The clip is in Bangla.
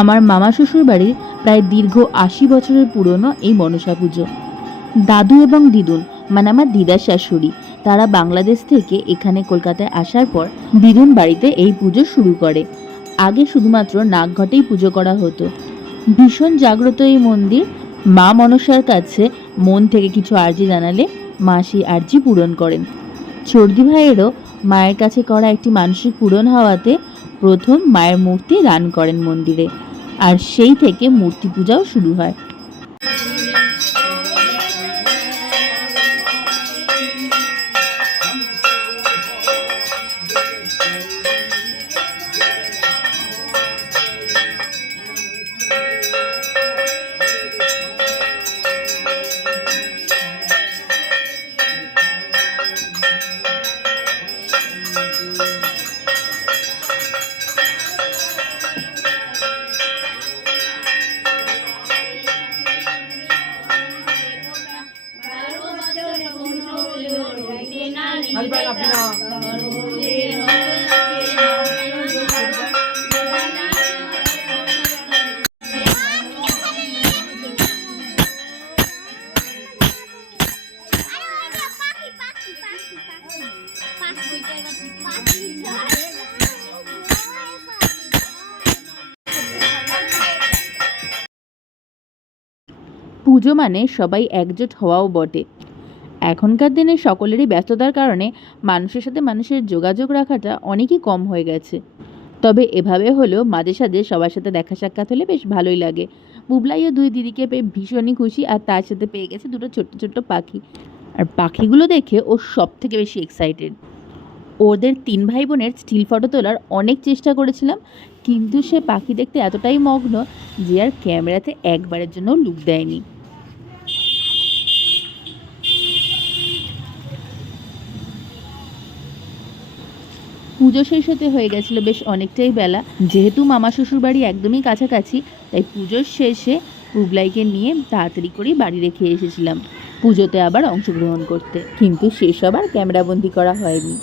আমার মামা শ্বশুর বাড়ির প্রায় দীর্ঘ আশি বছরের পুরনো এই মনসা পুজো। দাদু এবং দিদুন মানে আমার দিদার শাশুড়ি, তারা বাংলাদেশ থেকে এখানে কলকাতায় আসার পর দিদুন বাড়িতে এই পুজো শুরু করে। আগে শুধুমাত্র নাগঘটেই পুজো করা হতো। ভীষণ জাগ্রত এই মন্দির। মা মনসার কাছে মন থেকে কিছু আর্জি জানালে মা সেই আর্জি পূরণ করেন। চর্দি ভাইয়েরও মায়ের কাছে করা একটি মানসিক পূরণ হওয়াতে প্রথম মায়ের মূর্তি দান করেন মন্দিরে। আর সেই থেকে মূর্তি পূজাও শুরু হয়। পুজো মানে সবাই একজোট হওয়াও বটে। এখনকার দিনে সকলেরই ব্যস্ততার কারণে মানুষের সাথে মানুষের যোগাযোগ রাখাটা অনেকই কম হয়ে গেছে। তবে এভাবে হলেও মাঝে সাঝে সবার সাথে দেখা সাক্ষাৎ হলে বেশ ভালোই লাগে। বুবলাইও দুই দিদিকে পেয়ে ভীষণই খুশি আর তার সাথে পেয়ে গেছে দুটো ছোট্ট ছোট্ট পাখি। আর পাখিগুলো দেখে ও সব থেকে বেশি এক্সাইটেড ওদের তিন ভাই বোনের স্টিল ফটো তোলার অনেক চেষ্টা করেছিলাম, কিন্তু সে পাখি দেখতে এতটাই মগ্ন যে আর ক্যামেরাতে একবারের জন্য লুক দেয়নি। পুজো শেষ হতে হয়ে গেছিল বেশ অনেকটাই বেলা। যেহেতু মামা শ্বশুর বাড়ি একদমই কাছাকাছি তাই পুজোর শেষে পুবলাইকে নিয়ে তাড়াতাড়ি করে বাড়ি রেখে এসেছিলাম। পুজোতে আবার অংশগ্রহণ করতে। কিন্তু সেসব আর ক্যামেরাবন্দি করা হয়নি।